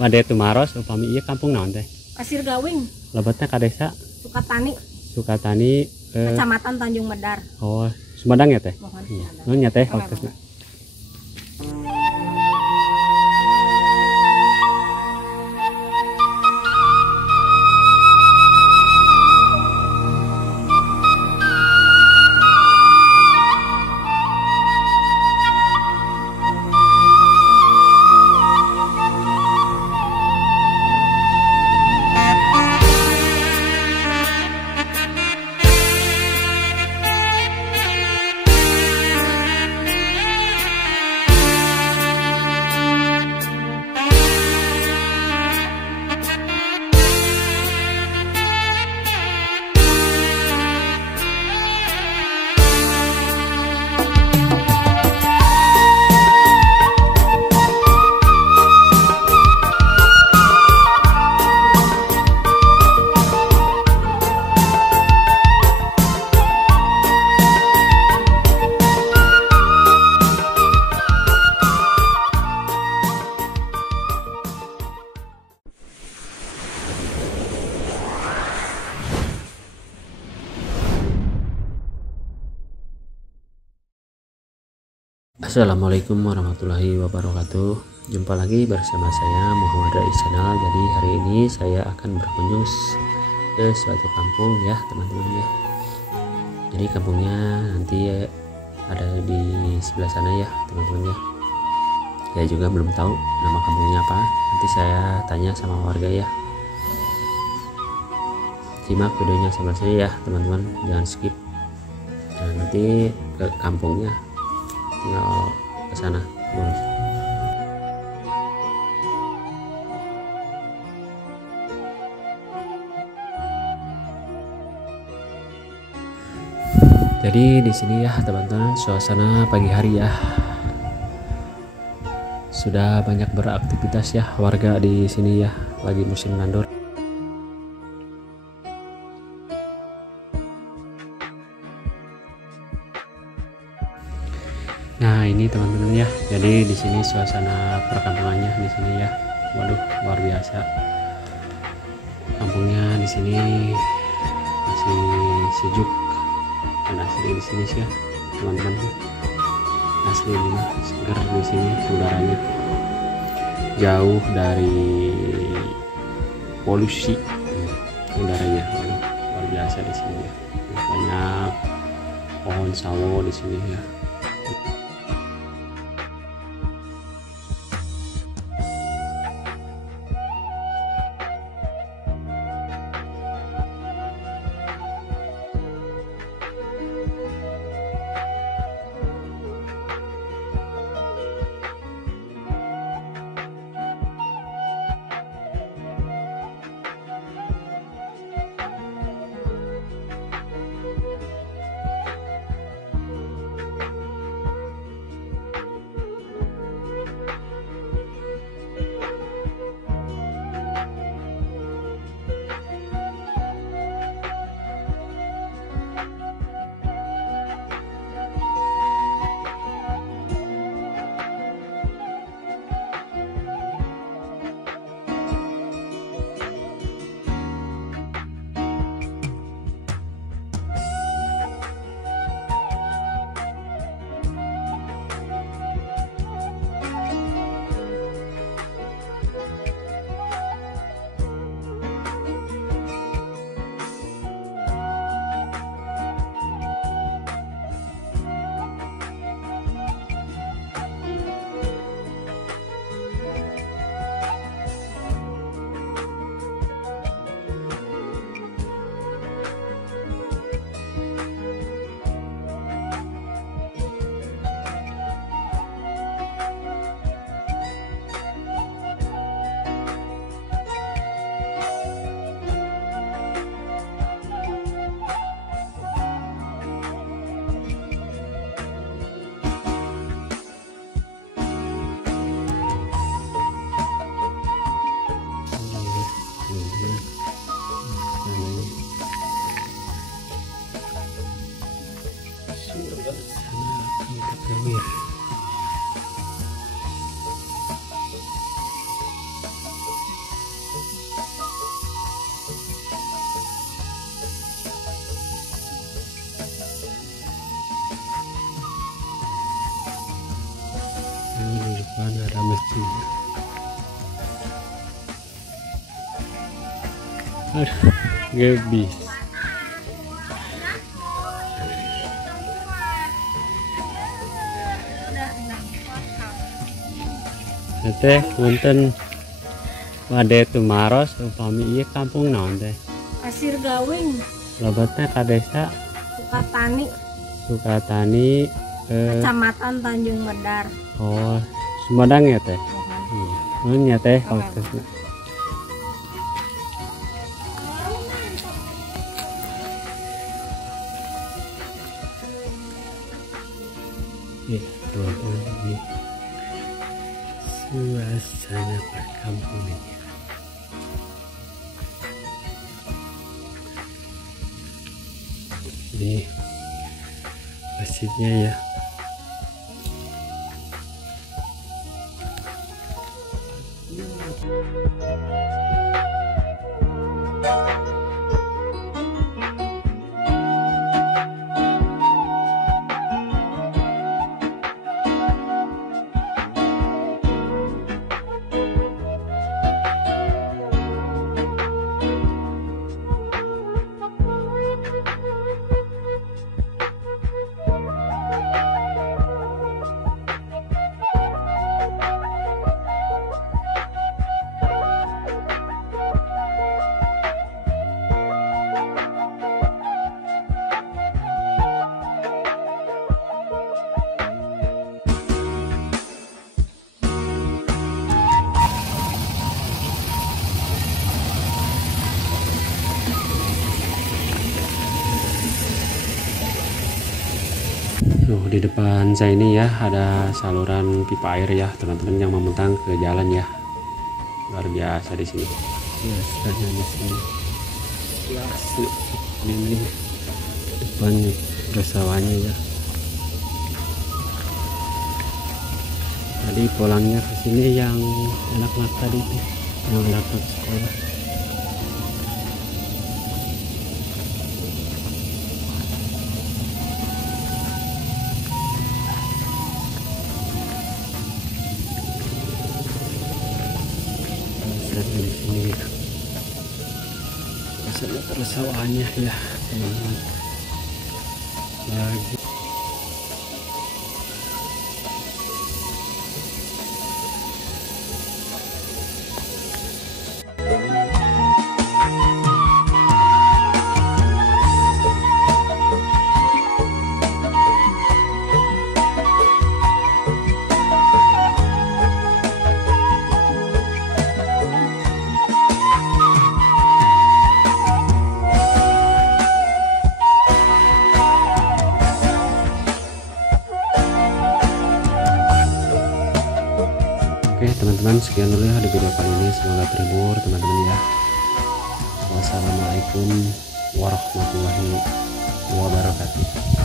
Made Tumaros upami ieu kampung naon teh? Pasir Gawing, Lebetna ka desa Sukatani, Sukatani Kecamatan Tanjung Medar. oh Sumedang ya teh? Mohon. Iya. Nuhun ya teh Oke, waktuna. Assalamualaikum warahmatullahi wabarakatuh. Jumpa lagi bersama saya Muhammad Rais Channel. Jadi hari ini saya akan berkunjung ke suatu kampung ya teman-teman ya. Jadi kampungnya nanti ada di sebelah sana ya teman-teman ya. Saya juga belum tahu nama kampungnya apa. Nanti saya tanya sama warga ya. Simak videonya sampai selesai ya teman-teman, jangan skip. Nah, nanti ke kampungnya tinggal ke sana lurus. Jadi di sini ya teman-teman, suasana pagi hari ya. Sudah banyak beraktivitas ya warga di sini ya, lagi musim nandur. Nah ini teman-teman ya, jadi di sini suasana perkampungannya di sini ya, waduh luar biasa. Kampungnya di sini masih sejuk dan asli di sini sih ya teman-teman. Asli ini mah segar di sini udaranya, jauh dari polusi udaranya, waduh luar biasa di sini ya. Banyak pohon sawo di sini ya. Aduh, gebis. Teh punten wade tumaros upami ieu kampung naon teh? Pasir Gawing, Lebetna ka desa Sukatani, Sukatani Kecamatan Tanjung Medar. oh Sumedang ya teh. Nuhun ya teh Oke. waktuna. Teman-teman, ini suasana perkampungan. Ini masjidnya ya. Di depan saya ini ya ada saluran pipa air ya teman-teman yang membentang ke jalan ya, luar biasa di sini. Biasanya di sini ini depan persawahannya ya. Tadi pulangnya ke sini yang anak-anak tadi tuh, yang anak-anak sekolah. Di sini masalah persawahannya ya teman-teman. Lagi oke teman-teman, sekian dulu ya di video kali ini, semoga terhibur teman-teman ya. Wassalamualaikum warahmatullahi wabarakatuh.